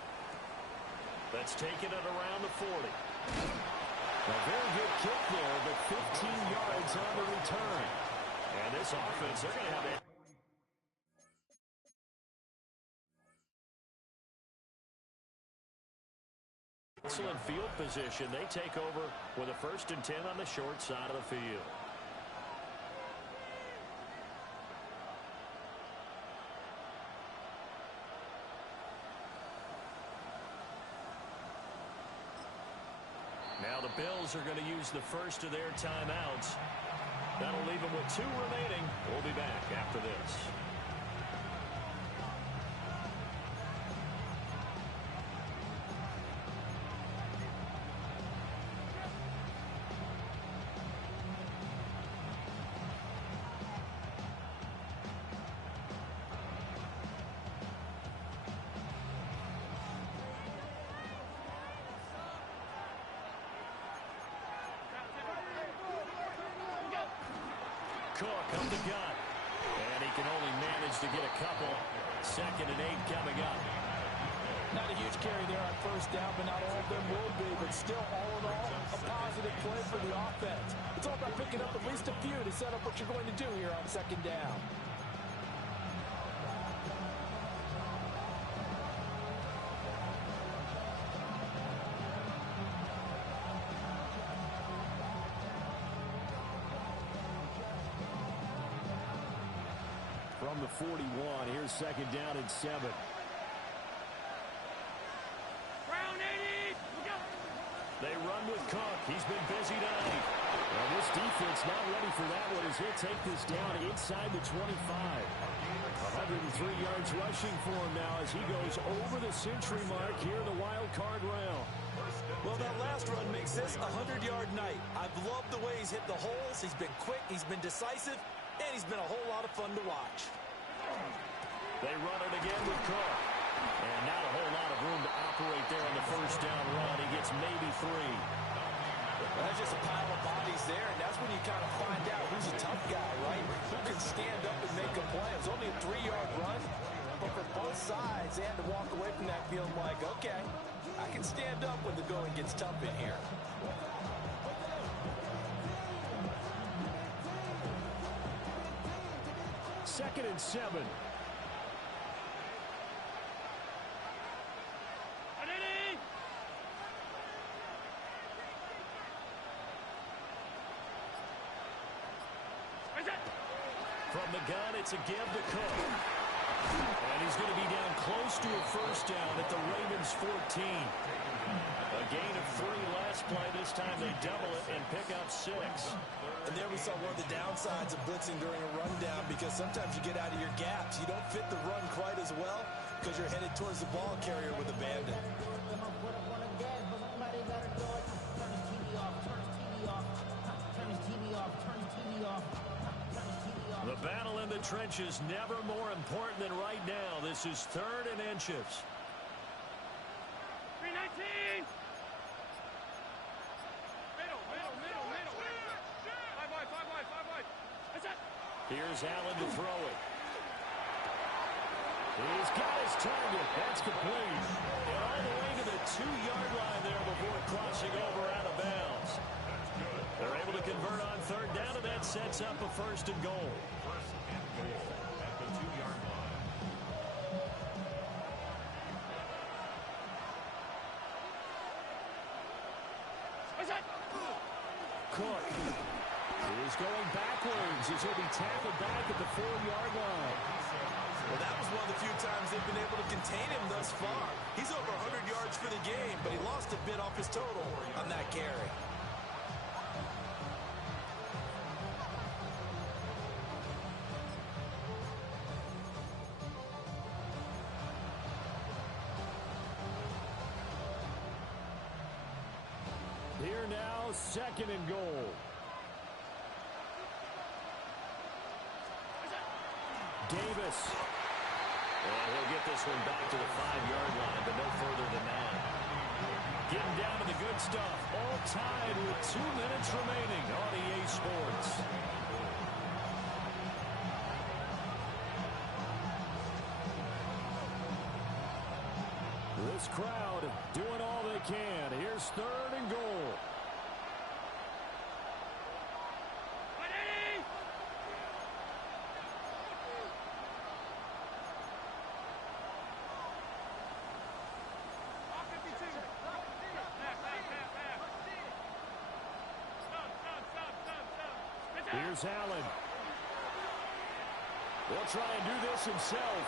That's taking it around the 40. A very good kick there, but 15 yards on the return. And this offense, they're going to have that. Excellent field position. They take over with a 1st and 10 on the short side of the field. Now the Bills are going to use the first of their timeouts. That'll leave them with 2 remaining. We'll be back after this. Cook up the gun. And he can only manage to get a couple. 2nd and 8 coming up. Not a huge carry there on 1st down, but not all of them will be. But still, all in all, a positive play for the offense. It's all about picking up at least a few to set up what you're going to do here on 2nd down. From the 41, here's 2nd down and 7. They run with Cook. He's been busy tonight. Well, this defense not ready for that one as he'll take this down inside the 25. 103 yards rushing for him now as he goes over the century mark here in the wild card round. Well, that last run makes this a 100-yard night. I've loved the way he's hit the holes. He's been quick, he's been decisive, and he's been a whole lot of fun to watch. They run it again with Cook. And not a whole lot of room to operate there on the 1st down run. He gets maybe 3. Well, that's just a pile of bodies there, and that's when you kind of find out who's a tough guy, right? Who can stand up and make a play. It's only a 3-yard run, but for both sides, they had to walk away from that feeling like, okay, I can stand up when the going gets tough in here. Second and 7. From the gun, it's a give to Cook. And he's going to be down close to a 1st down at the Ravens 14. A gain of 3 less pass play. This time they double it and pick up 6. And there we saw one of the downsides of blitzing during a rundown, because sometimes you get out of your gaps. You don't fit the run quite as well because you're headed towards the ball carrier with abandon. The battle in the trenches never more important than right now. This is 3rd and inches. 319! Middle. 5 wide. That's it. Here's Allen to throw it. He's got his target. That's complete. And all the way to the 2-yard line there before crossing over out of bounds. They're able to convert on 3rd down, and that sets up a 1st and goal. First and goal at the 2-yard line. That's it. Cook is going backwards as he'll be tackled back at the 4-yard line. Well, that was one of the few times they've been able to contain him thus far. He's over 100 yards for the game, but he lost a bit off his total on that carry. Here now, 2nd and goal. Davis. And he'll get this one back to the 5-yard line, but no further than that. Getting down to the good stuff. All tied with 2 minutes remaining on EA Sports. This crowd doing all they can. Here's 3rd and goal. Here's Allen. He'll try and do this himself.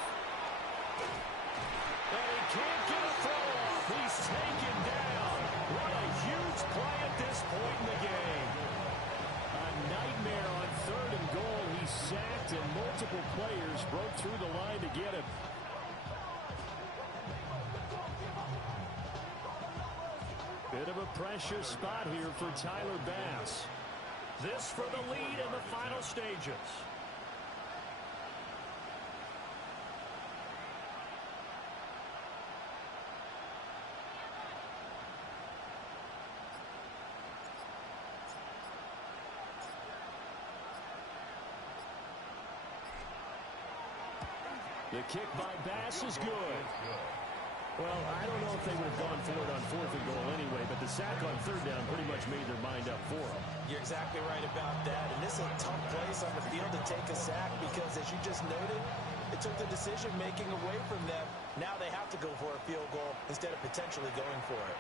And he can't get a throw off. He's taken down. What a huge play at this point in the game. A nightmare on 3rd and goal. He sacked, and multiple players broke through the line to get him. Bit of a pressure spot here for Tyler Bass. This for the lead in the final stages. The kick by Bass is good. Well, I don't know if they would have gone for it on 4th and goal anyway, but the sack on 3rd down pretty much made their mind up for them. You're exactly right about that. And this is a tough place on the field to take a sack because, as you just noted, it took the decision-making away from them. Now they have to go for a field goal instead of potentially going for it.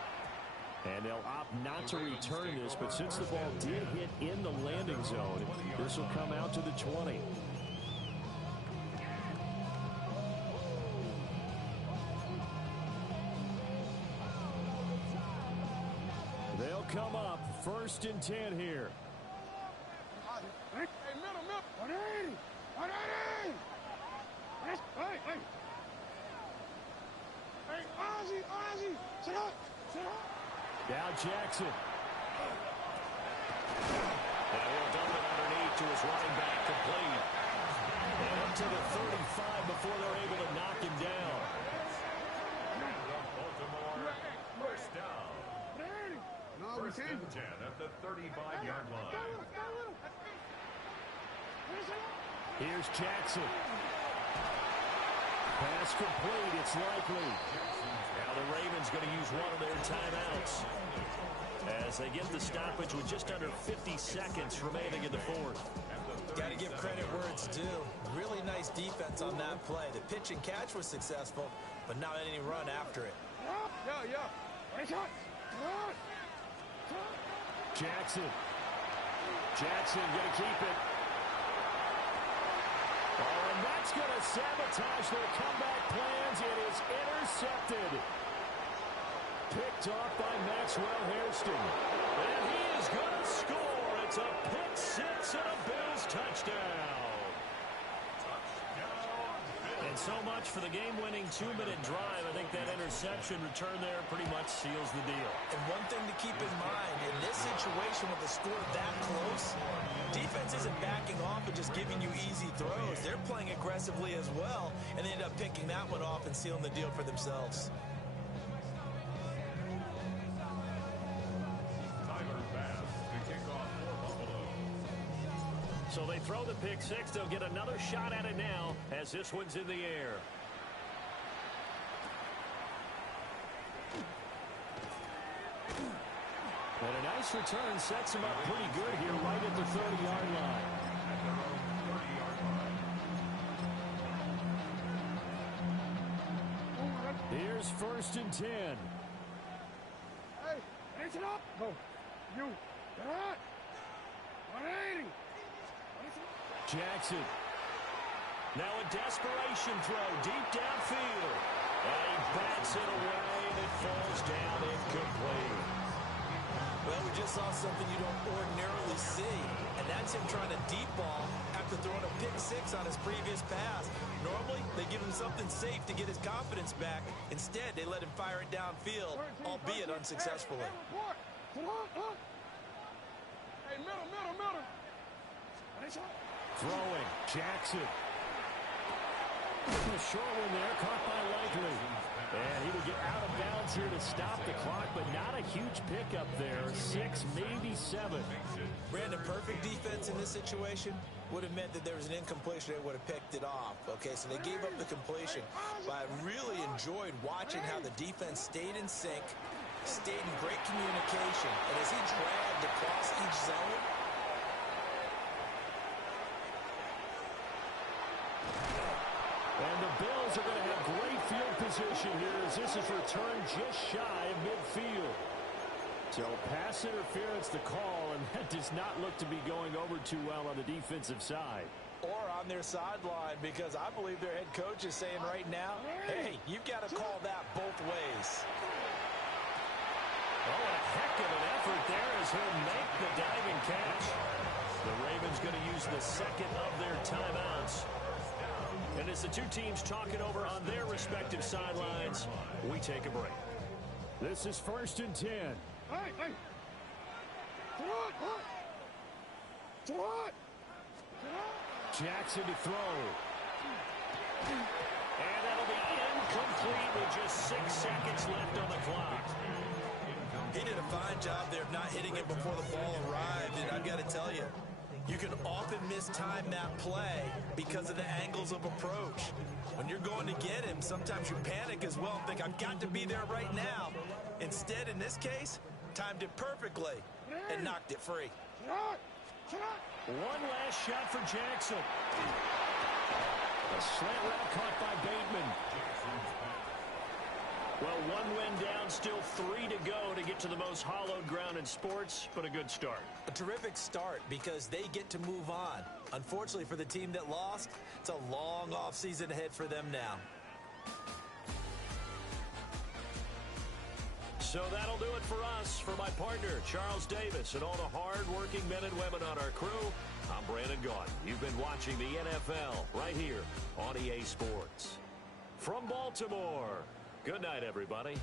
And they'll opt not to return this, but since the ball did hit in the landing zone, this will come out to the 20. They'll come up 1st and 10 here. Hey, middle. 180. Hey. Hey, Ozzie. Sit up. Now Jackson. And he'll dump it underneath to his running back, complete. And up to the 35 before they're able to knock him down. Baltimore, first down. First and 10 at the 35-yard line. Here's Jackson. Pass complete, it's likely. Now the Ravens going to use one of their timeouts as they get the stoppage with just under 50 seconds remaining in the 4th. Got to give credit where it's due. Really nice defense on that play. The pitch and catch was successful, but not any run after it. Yeah. Hey, shot. Jackson going to keep it. Oh, and that's going to sabotage their comeback plans. It is intercepted. picked off by Maxwell Hairston. And he is going to score. It's a pick six and a Bills touchdown. And so much for the game-winning 2-minute drive. I think that interception return there pretty much seals the deal. And one thing to keep in mind, in this situation with the score that close, defense isn't backing off and just giving you easy throws. They're playing aggressively as well, and they end up picking that one off and sealing the deal for themselves. So they throw the pick six. They'll get another shot at it now as this one's in the air. And a nice return sets him up pretty good here right at the 30-yard line. Here's 1st and 10. Hey, finish it up. Go. You. Get out. 180. Jackson. Now a desperation throw deep downfield. And he bats it away and it falls down incomplete. Well, we just saw something you don't ordinarily see, and that's him trying to deep ball after throwing a pick six on his previous pass. Normally, they give him something safe to get his confidence back. Instead, they let him fire it downfield, albeit unsuccessfully. Hey, middle. Throwing, Jackson. A short one there, caught by Likely. And he will get out of bounds here to stop the clock, but not a huge pickup there. 6, maybe 7. Brandon, perfect defense in this situation would have meant that there was an incompletion. They would have picked it off. Okay, so they gave up the completion. But I really enjoyed watching how the defense stayed in sync, stayed in great communication. And as he dragged across each zone, and the Bills are going to have great field position here as this is returned just shy of midfield. So pass interference the call, and that does not look to be going over too well on the defensive side. or on their sideline, because I believe their head coach is saying right now, hey, you've got to call that both ways. Oh, a heck of an effort there as he'll make the diving catch. The Ravens going to use the second of their timeouts. And as the two teams talk it over on their respective sidelines, we take a break. This is 1st and 10. Hey. Jackson to throw. And that'll be incomplete with just 6 seconds left on the clock. He did a fine job there of not hitting it before the ball arrived, and I've got to tell you, you can often mistime that play because of the angles of approach. When you're going to get him, sometimes you panic as well and think, I've got to be there right now. Instead, in this case, timed it perfectly and knocked it free. One last shot for Jackson. A slant route caught by Bateman. Well, one win down, still 3 to go to get to the most hallowed ground in sports, but a good start. A terrific start because they get to move on. Unfortunately for the team that lost, it's a long offseason ahead for them now. So that'll do it for us. For my partner, Charles Davis, and all the hard-working men and women on our crew, I'm Brandon Gaudin. You've been watching the NFL right here on EA Sports. From Baltimore, good night, everybody.